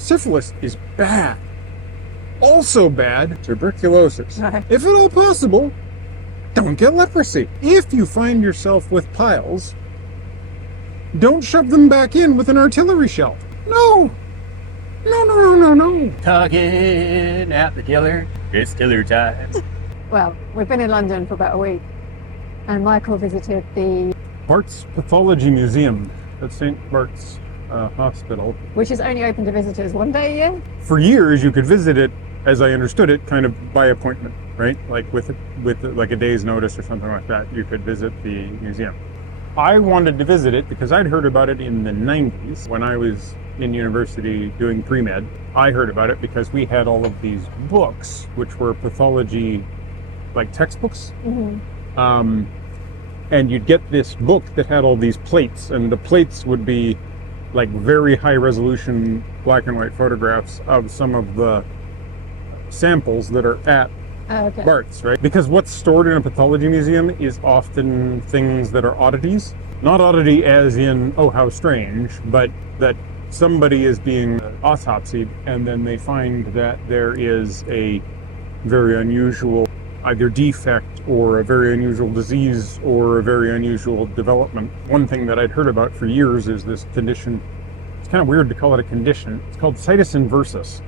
Syphilis is bad. Also bad, tuberculosis. Right. If at all possible, don't get leprosy. If you find yourself with piles, don't shove them back in with an artillery shell. No. No. Tugging at the killer. It's killer time. Well, we've been in London for about a week, and Michael visited the, Bart's Pathology Museum at St. Bart's Hospital. which is only open to visitors one day a year. For years, you could visit it, as I understood it, kind of by appointment, right? Like with like a day's notice or something like that, you could visit the museum. I wanted to visit it because I'd heard about it in the 90s when I was in university doing pre-med. I heard about it because we had all of these books, which were pathology, like textbooks. Mm-hmm. And you'd get this book that had all these plates, and the plates would be like very high resolution black and white photographs of some of the samples that are at Okay. Bart's, right? Because what's stored in a pathology museum is often things that are oddities. Not oddity as in, oh, how strange, but that somebody is being autopsied and then they find that there is a very unusual either defect or a very unusual disease or a very unusual development. One thing that I'd heard about for years is this condition. It's kind of weird to call it a condition. It's called situs inversus.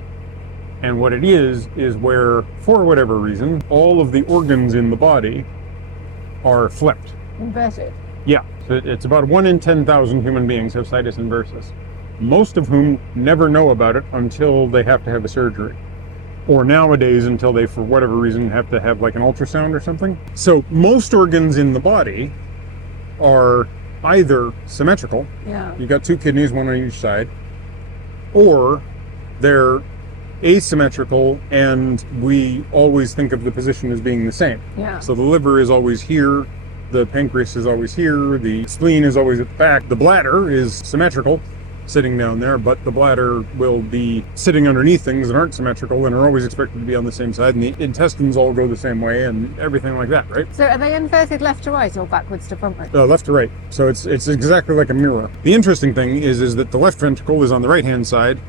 And what it is where, for whatever reason, all of the organs in the body are flipped. Inverted. Yeah, so it's about 1 in 10,000 human beings have situs inversus. Most of whom never know about it until they have to have a surgery. Or nowadays until they, for whatever reason, have to have like an ultrasound or something. So most organs in the body are either symmetrical, Yeah. you've got 2 kidneys, 1 on each side, or they're asymmetrical, and we always think of the position as being the same. Yeah. So the liver is always here, the pancreas is always here, the spleen is always at the back, the bladder is symmetrical, sitting down there, but the bladder will be sitting underneath things that aren't symmetrical and are always expected to be on the same side, and the intestines all go the same way and everything like that, right? So are they inverted left to right or backwards to frontwards? Left to right. So it's exactly like a mirror. The interesting thing is that the left ventricle is on the right-hand side.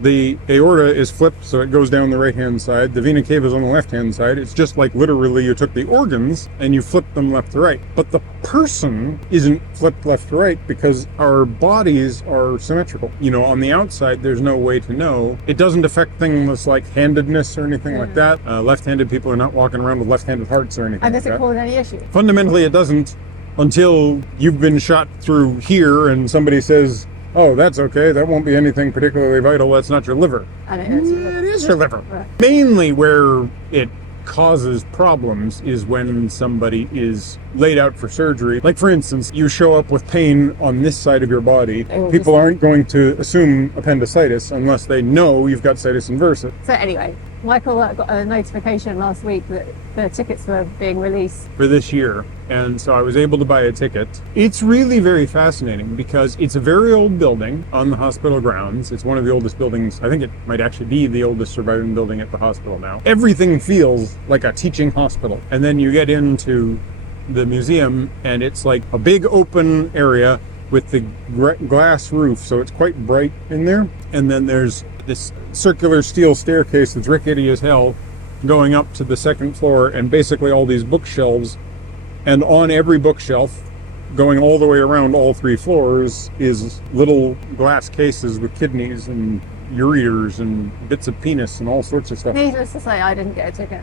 The aorta is flipped, so it goes down the right-hand side. The vena cava is on the left-hand side. It's just like literally you took the organs and you flipped them left to right. But the person isn't flipped left to right because our bodies are symmetrical. You know, on the outside, there's no way to know. It doesn't affect things like handedness or anything like that. Left-handed people are not walking around with left-handed hearts or anything And like does it that. cause any issue? Fundamentally, it doesn't until you've been shot through here and somebody says, oh, that's okay, that won't be anything particularly vital, that's not your liver. And it is. It is your liver. Right. Mainly where it causes problems is when somebody is laid out for surgery. Like, for instance, you show up with pain on this side of your body. will People just- aren't going to assume appendicitis unless they know you've got situs inversus. So anyway, Michael got a notification last week that the tickets were being released. For this year, and so I was able to buy a ticket. It's really very fascinating because it's a very old building on the hospital grounds. It's one of the oldest buildings. I think it might actually be the oldest surviving building at the hospital now. Everything feels like a teaching hospital. And then you get into the museum and it's like a big open area with the glass roof, so it's quite bright in there. And then there's this circular steel staircase that's rickety as hell going up to the second floor, and basically all these bookshelves, and on every bookshelf going all the way around all 3 floors is little glass cases with kidneys and ureters and bits of penis and all sorts of stuff. Needless to say, I didn't get a ticket.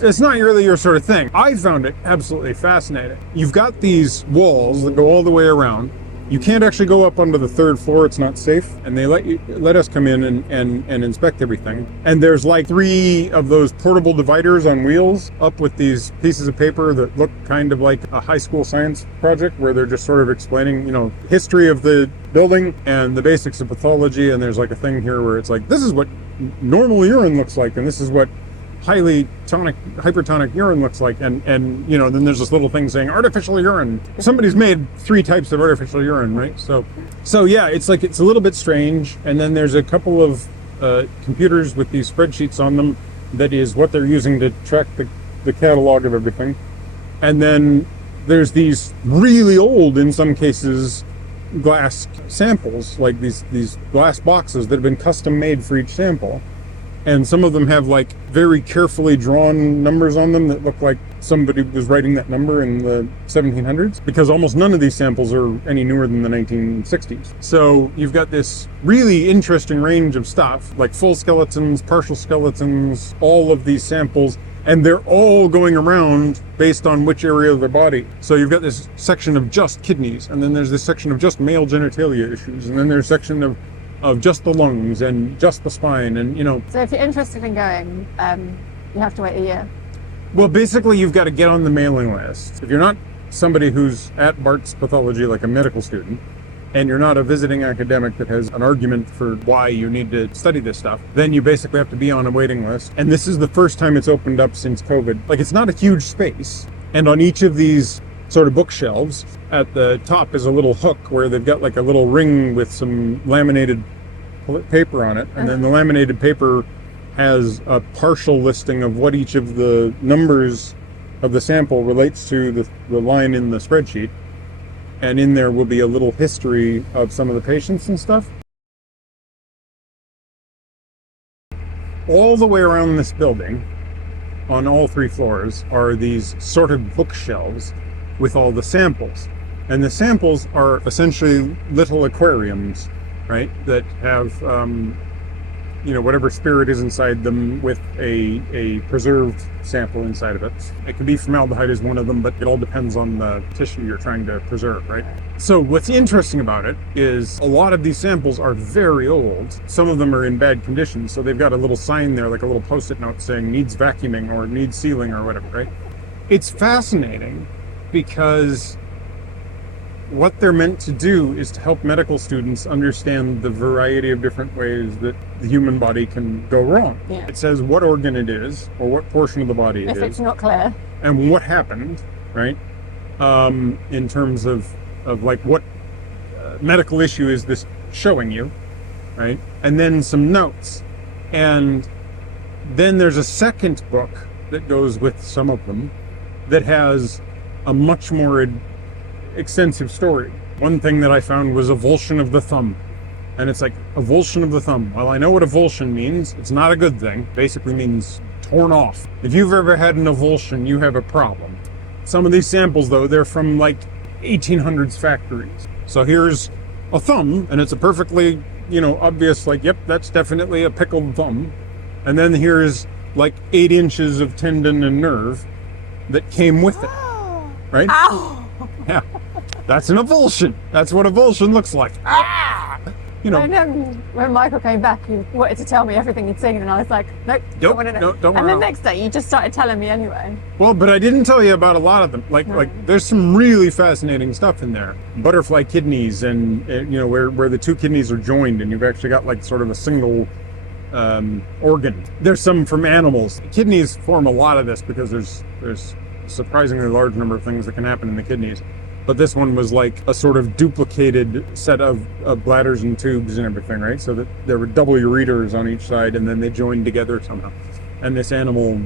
It's not really your sort of thing. I found it absolutely fascinating. You've got these walls that go all the way around. You can't actually go up onto the 3rd floor, it's not safe, and they let us come in and inspect everything. And there's like 3 of those portable dividers on wheels up with these pieces of paper that look kind of like a high school science project where they're just sort of explaining, you know, history of the building and the basics of pathology. And there's like a thing here where it's like, this is what normal urine looks like, and this is what hypertonic urine looks like, and you know, then there's this little thing saying artificial urine. Somebody's made 3 types of artificial urine, right? So yeah, it's like, it's a little bit strange. And then there's a couple of computers with these spreadsheets on them that is what they're using to track the catalog of everything. And then there's these really old, in some cases, glass samples, like these glass boxes that have been custom made for each sample. And some of them have like very carefully drawn numbers on them that look like somebody was writing that number in the 1700s, because almost none of these samples are any newer than the 1960s. So you've got this really interesting range of stuff, like full skeletons, partial skeletons, all of these samples, and they're all going around based on which area of their body. So you've got this section of just kidneys, and then there's this section of just male genitalia issues, and then there's a section of just the lungs and just the spine, and So if you're interested in going, you have to wait a year. well, basically you've got to get on the mailing list. If you're not somebody who's at Bart's Pathology, like a medical student, and you're not a visiting academic that has an argument for why you need to study this stuff, then you basically have to be on a waiting list. And this is the first time it's opened up since COVID. Like, it's not a huge space, and on each of these sort of bookshelves, at the top is a little hook where they've got like a little ring with some laminated paper on it, and then the laminated paper has a partial listing of what each of the numbers of the sample relates to the line in the spreadsheet, and in there will be a little history of some of the patients and stuff. All the way around this building, on all 3 floors, are these sort of bookshelves with all the samples. And the samples are essentially little aquariums, right? That have, whatever spirit is inside them with a preserved sample inside of it. It could be formaldehyde is one of them, but it all depends on the tissue you're trying to preserve, right? So what's interesting about it is a lot of these samples are very old. Some of them are in bad condition, so they've got a little sign there, like a little post-it note saying needs vacuuming or needs sealing or whatever, right? It's fascinating because what they're meant to do is to help medical students understand the variety of different ways that the human body can go wrong. Yeah. It says what organ it is, or what portion of the body it If is, it's not clear. and what happened, right? In terms of like what medical issue is this showing you, right? And then some notes. And then there's a second book that goes with some of them that has a much more extensive story. One thing that I found was avulsion of the thumb. And it's like, avulsion of the thumb. Well, I know what avulsion means. It's not a good thing. Basically means torn off. If you've ever had an avulsion, you have a problem. Some of these samples, though, they're from like 1800s factories. So here's a thumb, and it's a perfectly, obvious, like, yep, that's definitely a pickled thumb. And then here's like 8 inches of tendon and nerve that came with it, right? Ow! Yeah, that's an avulsion. That's what avulsion looks like. Ah! And then when Michael came back, he wanted to tell me everything he'd seen, and I was like, nope, don't want to know. Don't and wanna the know. next day, you just started telling me anyway. Well, but I didn't tell you about a lot of them. Like there's some really fascinating stuff in there. Butterfly kidneys, and where the 2 kidneys are joined, and you've actually got like sort of a single organ. There's some from animals. Kidneys form a lot of this because there's a surprisingly large number of things that can happen in the kidneys. But this one was like a sort of duplicated set of bladders and tubes and everything, right? So that there were double ureters on each side, and then they joined together somehow. And this animal,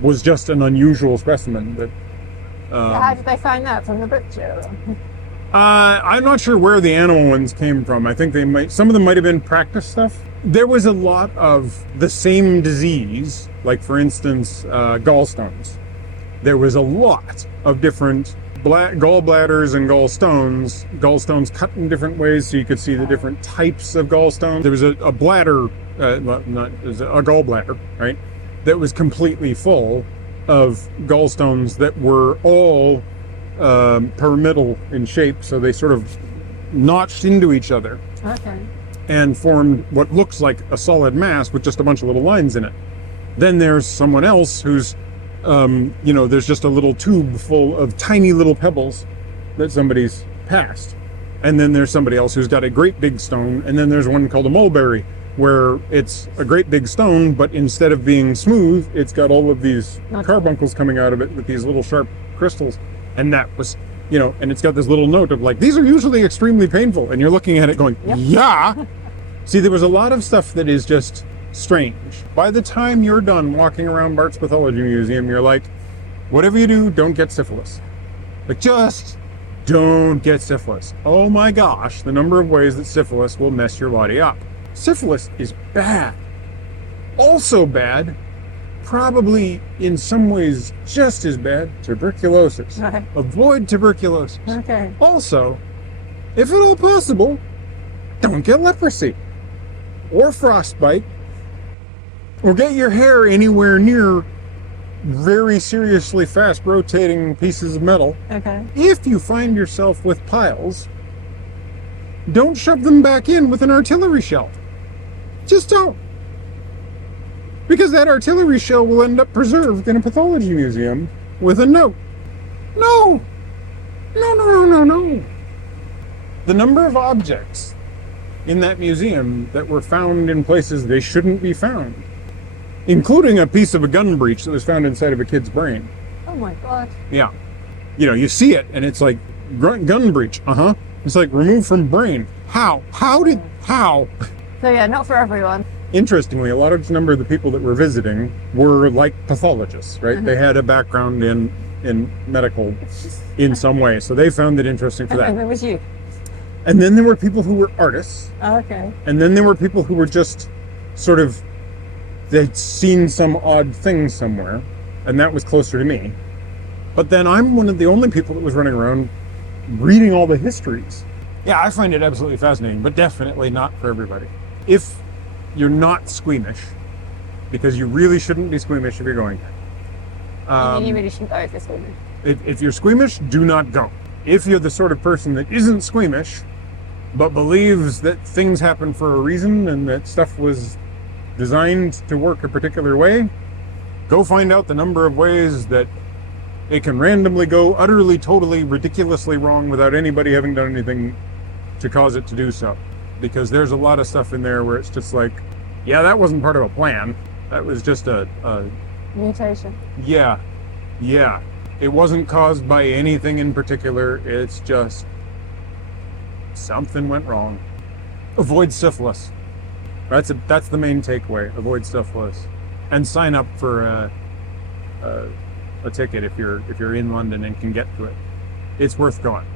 was just an unusual specimen. But How did they find that? From the butcher? I'm not sure where the animal ones came from. I think some of them might have been practice stuff. There was a lot of the same disease, like for instance, gallstones. There was a lot of different gallbladders and gallstones cut in different ways so you could see the different types of gallstones. There was a bladder, it was a gallbladder, right, that was completely full of gallstones that were all pyramidal in shape, so they sort of notched into each other. Okay. And formed what looks like a solid mass with just a bunch of little lines in it. Then there's someone else who's there's just a little tube full of tiny little pebbles that somebody's passed. And then there's somebody else who's got a great big stone. And then there's one called a mulberry, where it's a great big stone, but instead of being smooth, it's got all of these carbuncles coming out of it with these little sharp crystals. And that was, and it's got this little note of like, these are usually extremely painful. And you're looking at it going, Yep. Yeah. See, there was a lot of stuff that is just strange. By the time you're done walking around Bart's Pathology Museum, you're like, whatever you do, don't get syphilis. Like, just don't get syphilis. Oh my gosh, the number of ways that syphilis will mess your body up. Syphilis is bad. Also bad, probably in some ways just as bad, tuberculosis. Right. Avoid tuberculosis. Okay. Also, if at all possible, don't get leprosy or frostbite or get your hair anywhere near very seriously fast rotating pieces of metal. Okay. If you find yourself with piles, don't shove them back in with an artillery shell. Just don't. Because that artillery shell will end up preserved in a pathology museum with a note. No! No, no, no, no, no. The number of objects in that museum that were found in places they shouldn't be found, including a piece of a gun breech that was found inside of a kid's brain. Oh my God. Yeah. You know, you see it and it's like, gun breech, It's like removed from brain. How? How? So yeah, not for everyone. Interestingly, a large number of the people that were visiting were like pathologists, right? They had a background in medical in some way, so they found it interesting for And that. it was you. And then there were people who were artists, Oh, okay. and then there were people who were just sort of, they'd seen some odd thing somewhere, and that was closer to me. But then I'm one of the only people that was running around reading all the histories. Yeah, I find it absolutely fascinating, but definitely not for everybody. If you're not squeamish, because you really shouldn't be squeamish if you're going there. You really shouldn't go if you're swimming. If you're squeamish, do not go. If you're the sort of person that isn't squeamish, but believes that things happen for a reason and that stuff was designed to work a particular way, go find out the number of ways that it can randomly go utterly, totally, ridiculously wrong without anybody having done anything to cause it to do so. Because there's a lot of stuff in there where it's just like, yeah, that wasn't part of a plan. That was just a Mutation. yeah. It wasn't caused by anything in particular. It's just something went wrong. Avoid syphilis. That's the main takeaway. Avoid syphilis, and sign up for a ticket if you're in London and can get to it. It's worth going.